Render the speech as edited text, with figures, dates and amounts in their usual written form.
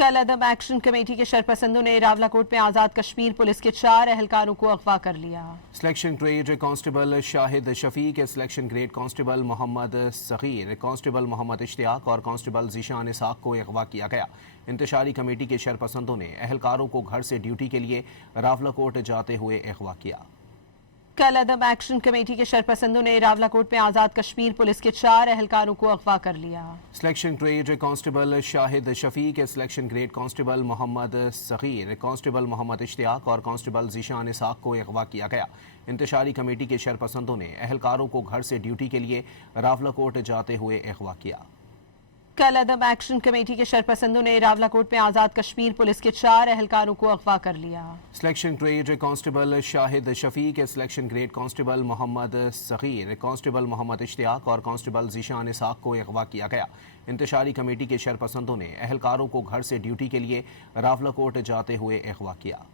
कल अदम action committee के शरपसंदों ने रावलाकोट में आज़ाद कश्मीर पुलिस के 4 एहलकारों को अगवा कर लिया। Selection grade constable Shahid Shafiq, selection grade constable Mohammad Sagheer, constable Mohammad Ishtiaq और कांस्टेबल ज़ीशान इसाक को अगवा किया गया। इंतशारी कमेटी के शरपसंदों ने एहलकारों को घर से ड्यूटी के लिए रावलाकोट जाते हुए अगवा किया। कल अदम एक्शन कमेटी के शरपसंदों ने रावलाकोट में आज़ाद कश्मीर पुलिस के 4 एहलकारों को अगवा कर लिया। Selection grade constable Shahid Shafiq, selection grade constable Mohammad Sagheer, constable Mohammad Ishtiaq और कांस्टेबल ज़ीशान इसाक को अगवा किया गया। इंतशारी कमेटी के शरपसंदों ने एहलकारों को घर से ड्यूटी के लिए रावलाकोट जाते हुए अगवा किया। कल अदम एक्शन कमेटी के शरपसंदों ने रावलाकोट में आज़ाद कश्मीर पुलिस के 4 एहलकारों को अगवा कर लिया। Selection grade constable Shahid Shafiq, selection grade constable Mohammad Sagheer, constable Mohammad Ishtiaq और कांस्टेबल ज़ीशान इसाक को अगवा किया गया। इंतशारी कमेटी के शरपसंदों ने एहलकारों को घर से ड्यूटी के लिए रावलाकोट जाते हुए अगवा किया।